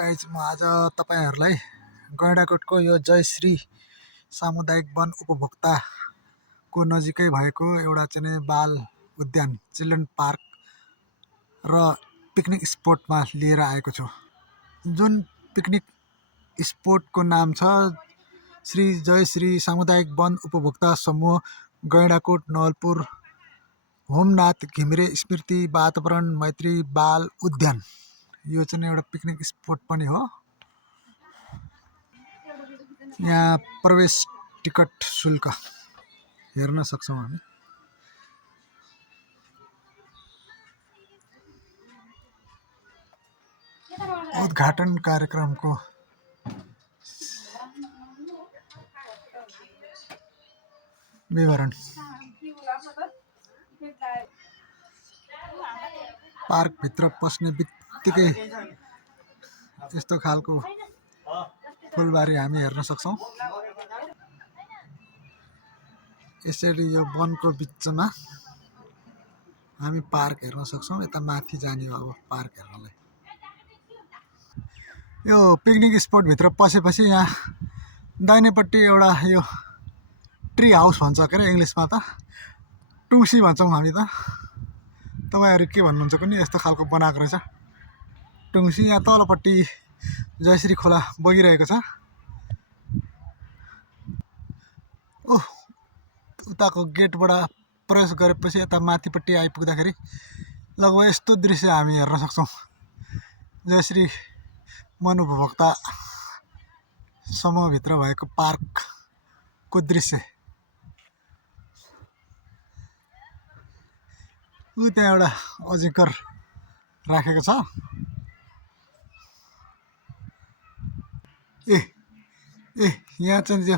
Guys म आज तपाईहरुलाई गैंडाकोटको यो जयश्री सामुदायिक वन उपभोक्ताको नजिकै भएको एउटा चाहिँ बाल उद्यान चिल्ड्रेन पार्क र पिकनिक स्पोटमा लिएर आएको छु। जुन पिकनिक स्पोटको नाम छ श्री जयश्री सामुदायिक वन उपभोक्ता समूह गैंडाकोट नवलपुर होमनाथ घिमिरे स्मृति वातावरण मैत्री बाल उद्यान। यो चाहिँ एउटा पिकनिक स्पोट पनि हो। यहाँ प्रवेश टिकट शुल्क हेर्न सक्छौं हामी। उद्घाटन कार्यक्रमको विवरण। पार्क भित्र पस्ने बित्तिकै यस्तो खालको फुलबारी हामी हेर्न सक्छौं। यसरी यो वनको बिचमा हामी पार्क हेर्न सक्छौं। यता माथि जाने हो अब पार्क हेर्नलाई। यो पिकनिक स्पोट भित्र पसेपछि यहाँ दाहिनेपट्टि एउटा यो ट्री हाउस भन्छ के इंग्लिशमा त टुङ्सी भन्छौं हामी त। तपाईहरु के भन्नुहुन्छ कुनी यस्तो खालको बनाएको रहेछ टुङ्सी। यहाँ तलपट्टि जयश्री खोला बगिरहेको छ। ओह उताको गेटबाट प्रवेश गरेपछि यता माथिपट्टि आइपुग्दाखेरि लगभग यस्तो दृश्य हामी हेर्न सक्छौं। जयश्री वन उपभोक्ता समूहभित्र भएको पार्कको दृश्य। त्यहाँ एउटा अजिङ्गर राखेको छ। यहाँ चाहिँ त्यो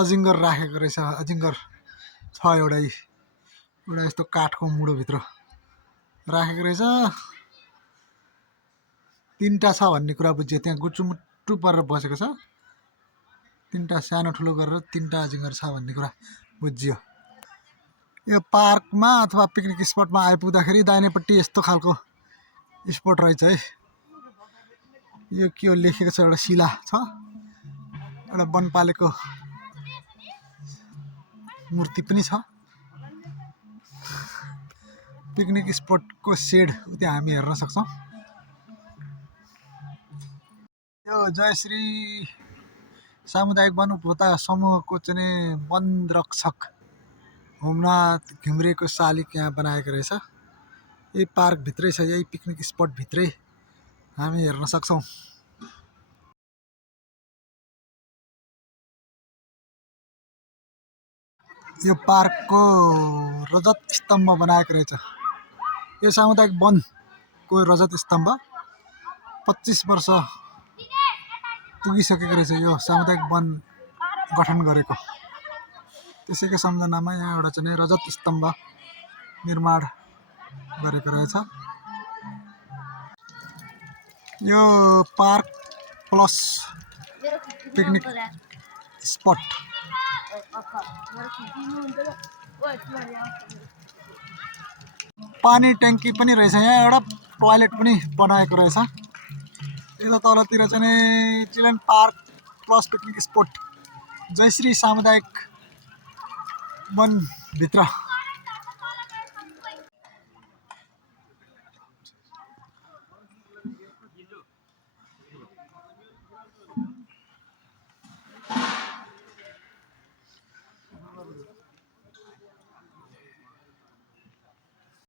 अजिङ्गर राखेको रहेछ। अजिङ्गर छ एउटा यस्तो काठको मुडोभित्र राखेको रहेछ। तीनटा छ भन्ने कुरा बुझ्यो। त्यहाँ गुचुमुट्टु परेर बसेको छ। तीनटा सानो ठुलो गरेर तीनटा अजिङ्गर छ भन्ने कुरा बुझ्यो। यो पार्कमा अथवा पिकनिक स्पोटमा आइपुग्दाखेरि दाहिनेपट्टि यस्तो खालको स्पोट रहेछ है। यो के हो लेखेको छ, एउटा शिला छ, एउटा वनपालेको मूर्ति पनि छ। पिकनिक स्पोटको सेड त्यहाँ हामी हेर्न सक्छौं। यो जयश्री सामुदायिक वन उपभोक्ता समूहको चाहिँ वन रक्षक होमनाथ घिमिरेको शालिक यहाँ बनाएको रहेछ। यही पार्क भित्रै छ, यही पिकनिक स्पोट भित्रै हामी हेर्न सक्छौं। यो पार्कको रजत स्तम्भ बनाएको रहेछ। यो सामुदायिक वनको रजत स्तम्भ 25 वर्ष पुगिसकेको रहेछ। यो सामुदायिक वन गठन गरेको त्यसैको सम्झनामा यहाँ एउटा चाहिँ रजत स्तम्भ निर्माण गरेको रहेछ। यो पार्क प्लस पिकनिक स्पट। पानी ट्याङ्की पनि रहेछ। यहाँ एउटा टोयलेट पनि बनाएको रहेछ। यता तलतिर चाहिँ children park plus picnic spot Jayashree सामुदायिक वन भित्र